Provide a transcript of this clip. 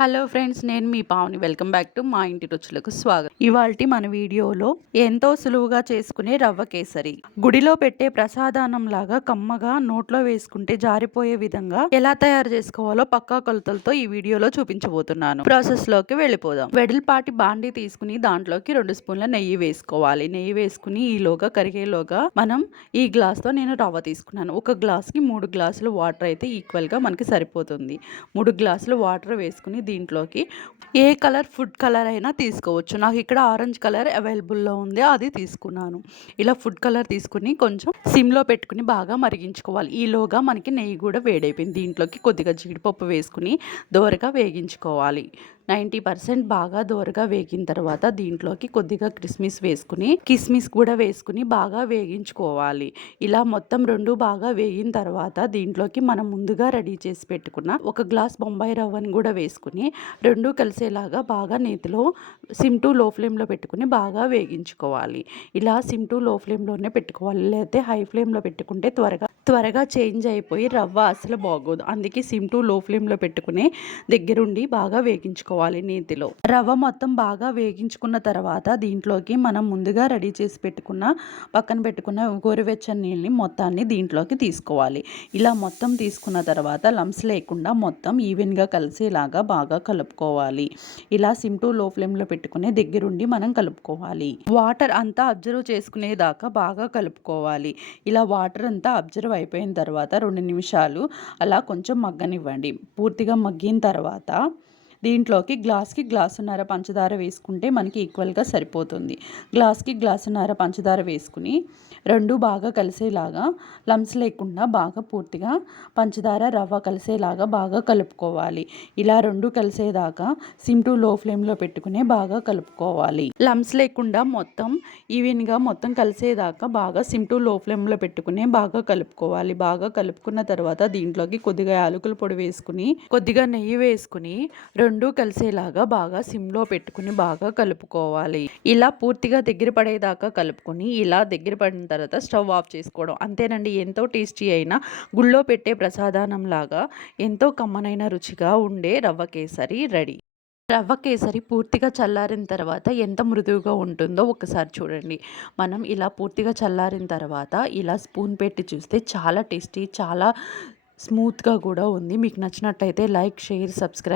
Hello friends, నేను మీ Pavani. Welcome back to మా ఇంటి రుచులకు స్వాగతం. ఇవాల్టి మన వీడియోలో ఎంతో సులువుగా చేసుకునే రవ్వ కేసరి, గుడిలో పెట్టే ప్రసాదానం లాగా కమ్మగా నోట్లో వేసుకుంటే జారిపోయే విధంగా ఎలా తయారు చేసుకోవాలో పక్కా కొలతలతో ఈ వీడియోలో చూపించబోతున్నాను. ప్రాసెస్ లోకి వెళ్ళిపోదాం. వెడల్పాటి బాండీ తీసుకుని దాంట్లోకి 2 స్పూన్ల నెయ్యి వేసుకోవాలి. నెయ్యి వేసుకుని ఈలోగా కరిగేలోగా మనం ఈ గ్లాస్ తో నేను రవ్వ తీసుకున్నాను. ఒక గ్లాస్ కి 3 గ్లాసులు వాటర్ అయితే ఈక్వల్ గా మనకి సరిపోతుంది. 3 గ్లాసులు వాటర్ వేసుకుని దీంట్లోకి ఏ కలర్ ఫుడ్ కలర్ అయినా తీసుకోవచ్చు. నాకు ఇక్కడ ఆరెంజ్ కలర్ అవైలబుల్లో ఉంది, అది తీసుకున్నాను. ఇలా ఫుడ్ కలర్ తీసుకుని కొంచెం సిమ్లో పెట్టుకుని బాగా మరిగించుకోవాలి. ఈలోగా మనకి నెయ్యి కూడా వేడైపోయింది. దీంట్లోకి కొద్దిగా జీడిపప్పు వేసుకుని దోరగా వేగించుకోవాలి. 90% బాగా దోరగా వేగిన తర్వాత దీంట్లోకి కొద్దిగా కిస్మిస్ కూడా వేసుకుని బాగా వేగించుకోవాలి. ఇలా మొత్తం 2 బాగా వేగిన తర్వాత దీంట్లోకి మనం ముందుగా రెడీ చేసి పెట్టుకున్న ఒక గ్లాస్ బొంబాయి రవ్వని కూడా వేసుకుని 2 కలిసేలాగా బాగా నేతిలో సిమ్ టు లో ఫ్లేమ్లో పెట్టుకుని బాగా వేగించుకోవాలి. ఇలా సిమ్ టు లో ఫ్లేమ్లోనే పెట్టుకోవాలి, లేకపోతే హై ఫ్లేమ్లో పెట్టుకుంటే త్వరగా చేంజ్ అయిపోయి రవ్వ అసలు బాగోదు. అందుకే సిమ్ టు లో ఫ్లేమ్లో పెట్టుకుని దగ్గరుండి బాగా వేగించుకోవాలి నేతిలో. రవ్వ మొత్తం బాగా వేగించుకున్న తర్వాత దీంట్లోకి మనం ముందుగా రెడీ చేసి పక్కన పెట్టుకున్న గోరువెచ్చని నీళ్ళని మొత్తాన్ని దీంట్లోకి తీసుకోవాలి. ఇలా మొత్తం తీసుకున్న తర్వాత లంప్స్ లేకుండా మొత్తం ఈవెన్గా కలిసేలాగా బాగా కలుపుకోవాలి. ఇలా సిమ్ టు లో ఫ్లేమ్లో పెట్టుకుని దగ్గరుండి మనం కలుపుకోవాలి. వాటర్ అంతా అబ్జర్వ్ చేసుకునేదాకా బాగా కలుపుకోవాలి. ఇలా వాటర్ అంతా అబ్జర్వ్ అయిపోయిన తర్వాత 2 నిమిషాలు అలా కొంచెం మగ్గనివ్వండి. పూర్తిగా మగ్గిన తర్వాత దీంట్లోకి గ్లాస్కి గ్లాసున్నర పంచదార వేసుకుంటే మనకి ఈక్వల్గా సరిపోతుంది. గ్లాస్కి గ్లాసున్నర పంచదార వేసుకుని 2 బాగా కలిసేలాగా లంప్స్ లేకుండా బాగా పూర్తిగా పంచదార రవ్వ కలిసేలాగా బాగా కలుపుకోవాలి. ఇలా 2 కలిసేదాకా సిమ్ టు లో ఫ్లేమ్లో పెట్టుకుని బాగా కలుపుకోవాలి. లంప్స్ లేకుండా మొత్తం ఈవెన్గా మొత్తం కలిసేదాకా బాగా సిమ్ టు లో ఫ్లేమ్లో పెట్టుకుని బాగా కలుపుకోవాలి. బాగా కలుపుకున్న తర్వాత దీంట్లోకి కొద్దిగా యాలకుల పొడి వేసుకుని కొద్దిగా నెయ్యి వేసుకుని 2 కలిసేలాగా బాగా సిమ్లో పెట్టుకుని బాగా కలుపుకోవాలి. ఇలా పూర్తిగా దగ్గర పడేదాకా కలుపుకొని ఇలా దగ్గర పడిన తర్వాత స్టవ్ ఆఫ్ చేసుకోవడం. అంతేనండి, ఎంతో టేస్టీ అయిన గుళ్ళో పెట్టే ప్రసాదానం లాగా ఎంతో కమ్మనైన రుచిగా ఉండే రవ్వ కేసరి రెడీ. రవ్వ కేసరి పూర్తిగా చల్లారిన తర్వాత ఎంత మృదువుగా ఉంటుందో ఒకసారి చూడండి. మనం ఇలా పూర్తిగా చల్లారిన తర్వాత ఇలా స్పూన్ పెట్టి చూస్తే చాలా టేస్టీ, చాలా స్మూత్గా కూడా ఉంది. మీకు నచ్చినట్టయితే లైక్, షేర్, సబ్స్క్రైబ్.